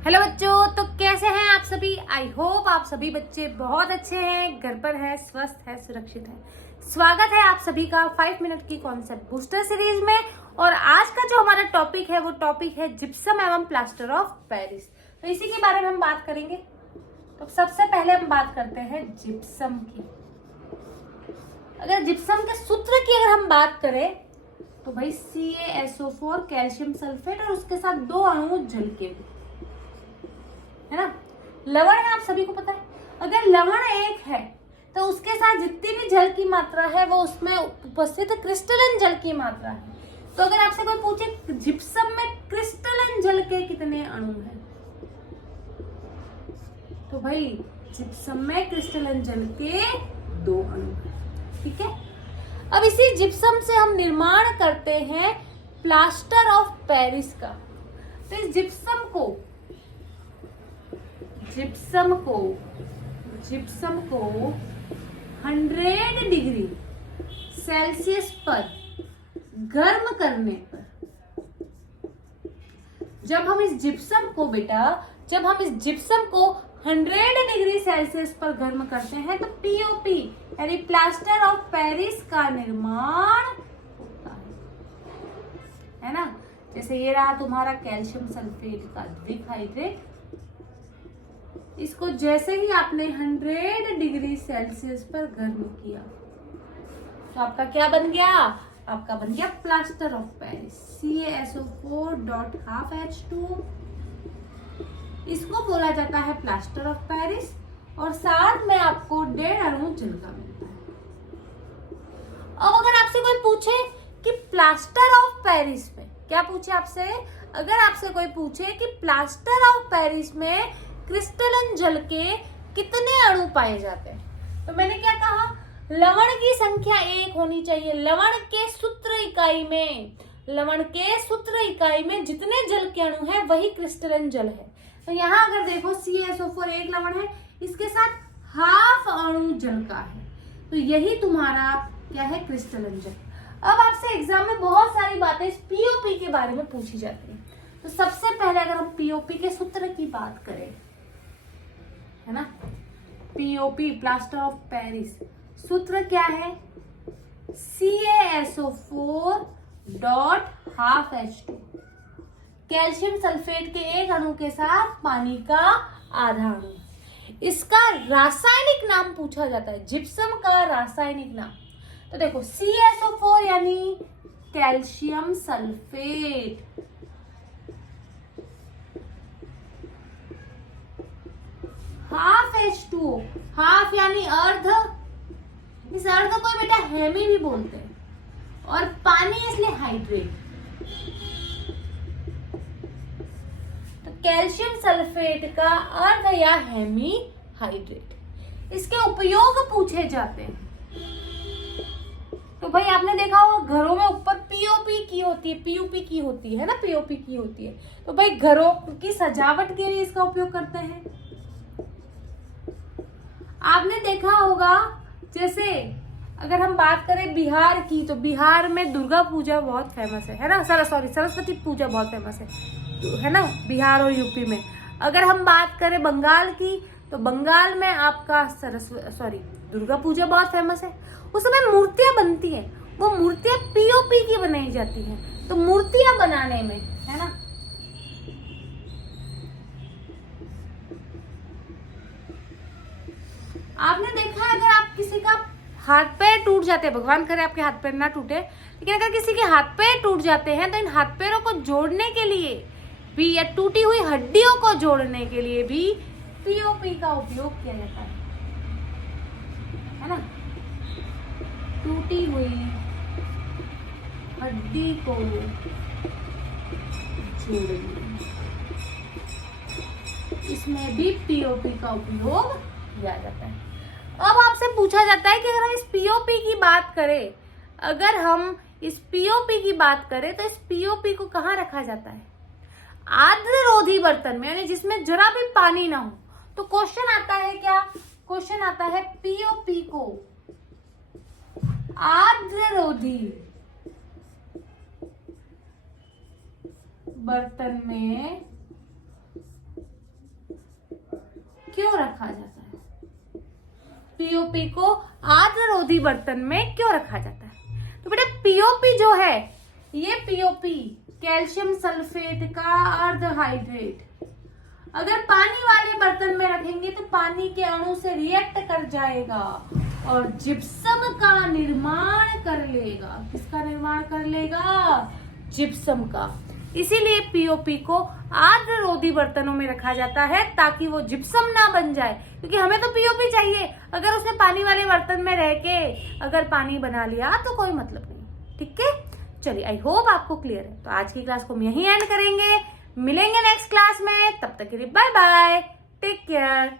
Hello बच्चों, तो कैसे हैं आप सभी। आई होप आप सभी बच्चे बहुत अच्छे हैं, घर पर हैं, स्वस्थ हैं, सुरक्षित हैं। स्वागत है आप सभी का 5 मिनट की कॉन्सेप्ट बूस्टर सीरीज में। और आज का जो हमारा टॉपिक है वो टॉपिक है जिप्सम एवं प्लास्टर ऑफ पेरिस। तो इसी के बारे में हम बात करेंगे। तो सबसे पहले हम बात करते हैं जिप्सम की। अगर जिप्सम के सूत्र की अगर हम बात करें तो भाई CaSO4 कैल्शियम सल्फेट और उसके साथ 2 अणु जल के, है ना। लवण है, आप सभी को पता है। अगर लवण एक है तो उसके साथ जितनी भी जल की मात्रा है वो उसमें उपस्थित क्रिस्टलन जल की मात्रा है। तो अगर आपसे कोई पूछे जिप्सम में क्रिस्टलन जल के कितने अणु हैं, तो भाई जिप्सम में क्रिस्टलन जल के 2 अणु हैं। ठीक है। अब इसी जिप्सम से हम निर्माण करते हैं प्लास्टर ऑफ पेरिस का। तो इस जिप्सम को 100 डिग्री सेल्सियस पर गर्म करने पर जब हम इस जिप्सम को 100 डिग्री सेल्सियस पर गर्म करते हैं तो पीओपी यानी प्लास्टर ऑफ पेरिस का निर्माण होता है ना। जैसे ये रहा तुम्हारा कैल्शियम सल्फेट का द्विहाइड्रेट। इसको जैसे ही आपने 100 डिग्री सेल्सियस पर गर्म किया तो आपका क्या बन गया, आपका बन गया प्लास्टर ऑफ पेरिस CaSO4.12H2। इसको बोला जाता है प्लास्टर ऑफ पेरिस और साथ में आपको 1.5 अणु जल का मिलता है। अब अगर आपसे कोई पूछे कि प्लास्टर ऑफ पेरिस में क्या पूछे आपसे, अगर आपसे कोई पूछे कि प्लास्टर ऑफ पेरिस में क्रिस्टलन जल के कितने अणु पाए जाते हैं, तो मैंने क्या कहा, लवण की संख्या 1 होनी चाहिए। लवण के सूत्र इकाई में जितने जल के अणु हैं वही क्रिस्टलन जल है। तो यहाँ अगर देखो CaSO4 एक लवण है, इसके साथ हाफ अणु जल का है, तो यही तुम्हारा क्या है, क्रिस्टलन जल। अब आपसे एग्जाम में बहुत सारी बातें पीओपी के बारे में पूछी जाती है। तो सबसे पहले अगर हम पीओपी के सूत्र की बात करें, है ना, पीओपी प्लास्टर ऑफ पेरिस सूत्र क्या है, CaSO4.12H2 कैल्शियम सल्फेट के एक अणु के साथ पानी का आधा अणु। इसका रासायनिक नाम पूछा जाता है, जिप्सम का रासायनिक नाम। तो देखो CaSO4 यानी calcium sulphate, half H2O, half यानी अर्ध, इस अर्ध को बेटा हेमी भी बोलते हैं, और पानी इसलिए हाइड्रेट। तो कैल्शियम सल्फेट का अर्ध या हेमी हाइड्रेट, इसके उपयोग पूछे जाते हैं। तो भाई आपने देखा होगा घरों में ऊपर पीओपी की होती है, पीयूपी की होती है ना, पीओपी की होती है। तो भाई घरों की सजावट के लिए इसका उपयोग करते हैं। आपने देखा होगा जैसे अगर हम बात करें बिहार की, तो बिहार में दुर्गा पूजा बहुत फेमस है ना, सरस्वती पूजा बहुत फेमस है ना, बिहार और यूपी में। अगर हम बात करें बंगाल की, तो बंगाल में आपका दुर्गा पूजा बहुत फेमस है। उस समय मूर्तियां बनती हैं, वो मूर्तियां पीओपी की बनाई जाती हैं। तो मूर्तियां बनाने में, है ना, आपने देखा है अगर आप किसी का हाथ पैर टूट जाते हैं, भगवान करे आपके हाथ पैर ना टूटे, लेकिन अगर किसी के हाथ पैर टूट जाते हैं तो इन हाथ पैरों को जोड़ने के लिए भी या टूटी हुई हड्डियों को जोड़ने के लिए भी पीओपी का उपयोग किया जाता है ना। टूटी हुई हड्डी को जोड़ने, इसमें भी पीओपी का उपयोग किया जाता है। अब आपसे पूछा जाता है कि अगर हम इस पीओपी की बात करें, तो इस पीओपी को कहाँ रखा जाता है, आर्द्ररोधी बर्तन में, यानी जिसमें जरा भी पानी ना हो। तो क्वेश्चन आता है क्या, क्वेश्चन आता है पीओपी को आर्द्ररोधी बर्तन में क्यों रखा जाता है? पीओपी को आर्द्ररोधी बर्तन में क्यों रखा जाता है? तो बेटा पीओपी जो है, ये पीओपी कैल्शियम सल्फेट का अर्धहाइड्रेट अगर पानी वाले बर्तन में रखेंगे तो पानी के अणु से रिएक्ट कर जाएगा और जिप्सम का निर्माण कर लेगा। किसका निर्माण कर लेगा? जिप्सम का। इसीलिए पीओपी को आर्द्ररोधी बर्तनों में रखा जाता है ताकि वो जिप्सम ना बन जाए, क्योंकि हमें तो पीओपी चाहिए। अगर उसने पानी वाले बर्तन में रह के अगर पानी बना लिया तो कोई मतलब नहीं। ठीक है, चलिए आई होप आपको क्लियर है। तो आज की क्लास को हम यहीं एंड करेंगे, मिलेंगे नेक्स्ट क्लास में। तब तक के लिए बाय बाय, टेक केयर।